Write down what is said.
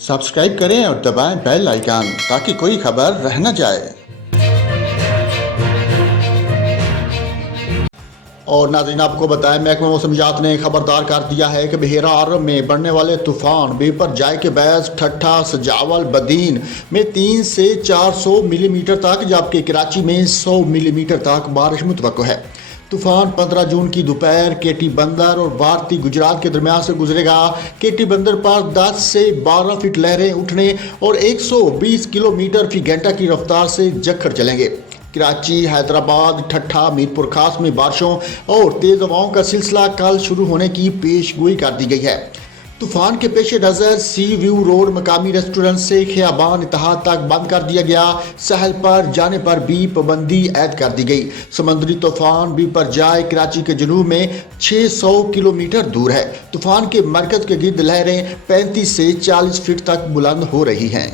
Subscribe करें और दबाएं बेल आइकन ताकि कोई खबर रह न जाए। और नाज़रीन, आपको बताएं, महकमा मौसमियात ने खबरदार कर दिया है कि बहरार में बढ़ने वाले तूफ़ान बिपरजॉय के बैस, ठट्ठा, सजावल, बदीन में 3 से 400 मिलीमीटर तक, जबकि कराची में 100 मिलीमीटर तक बारिश मुतवक्को है। तूफ़ान 15 जून की दोपहर केटी बंदर और भारतीय गुजरात के दरमियान से गुजरेगा। केटी बंदर पर 10 से 12 फीट लहरें उठने और 120 किलोमीटर फी घंटा की रफ्तार से जखड़ चलेंगे। कराची, हैदराबाद, ठट्ठा, मीरपुर खास में बारिशों और तेज़ हवाओं का सिलसिला कल शुरू होने की पेशगोई कर दी गई है। तूफान के पेश नज़र सी व्यू रोड मकामी रेस्टोरेंट से खियाबान इत्तेहाद तक बंद कर दिया गया। सहल पर जाने पर भी पाबंदी ऐद कर दी गई। समंदरी तूफान बिपरजॉय कराची के जनूब में 600 किलोमीटर दूर है। तूफान के मरकज़ के गिर्द लहरें 35 से 40 फीट तक बुलंद हो रही हैं।